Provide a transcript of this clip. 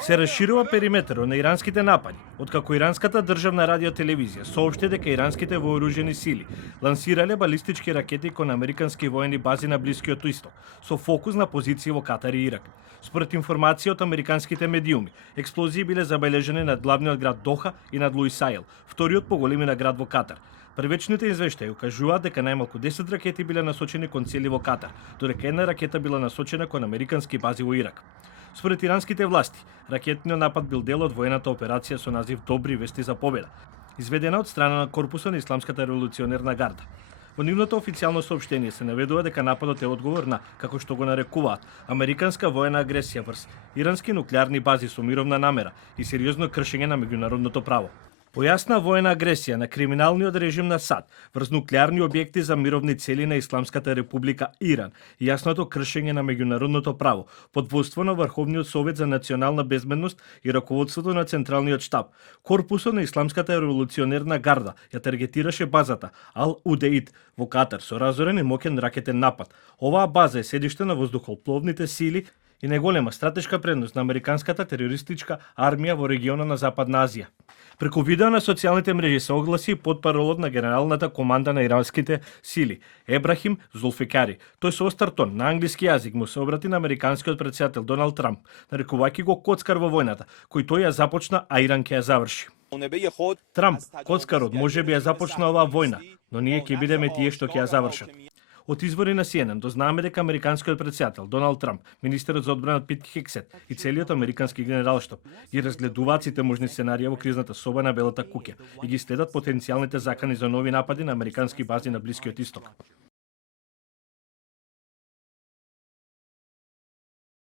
Се расширува периметерот на иранските напади, откако иранската државна радиотелевизија соопшти дека иранските вооружени сили лансирале балистички ракети кон американски воени бази на Блискиот Исток, со фокус на позиции во Катар и Ирак. Според информација од американските медиуми, експлозии биле забележани над главниот град Доха и над Луисаил, вториот по големина град во Катар. Првечните извештаи укажуваат дека најмалку 10 ракети биле насочени кон цели во Катар, додека една ракета била насочена кон американски бази во Ирак. Според иранските власти, ракетниот напад бил дел од воената операција со назив Добри вести за победа, изведена од страна на корпусот на Исламската револуционерна гарда. Во нивното официјално соопштение се наведува дека нападот е одговор на, како што го нарекуваат, американска воена агресија врз ирански нуклеарни бази со мировна намера и сериозно кршење на меѓународното право. Појасна воена агресија на криминалниот режим на САД врз нуклеарни објекти за мировни цели на Исламската република Иран и јасното кршење на меѓународното право под војство на Врховниот совет за национална безбедност и раководството на Централниот штаб. Корпусот на Исламската револуционерна гарда ја таргетираше базата Ал-Удеид во Катар со разорен и моќен ракетен напад. Оваа база е седиште на воздухопловните сили и неголема стратешка предност на американската терористичка армија во регионот на Западна Азија. Преку видео на социјалните мрежи се огласи потпаролот на генералната команда на иранските сили, Ебрахим Зулфикари. Тој со остар тон на англиски јазик му се обрати на американскиот претседател Доналд Трамп, нарекувајќи го коцкар во војната, кој тој ја започна, а Иран ќе ја заврши. Трамп, коцкарот, можеби ја започна оваа војна, но ние ќе бидеме тие што ќе ја завршат. Од извори на CNN дознаваме дека американскиот претседател Доналд Трамп, министерот за одбрана Пит Хексет и целиот американски генералштаб ги разгледуваат сите можни сценарија во кризната соба на Белата куќа и ги следат потенцијалните закани за нови напади на американски бази на Блискиот Исток.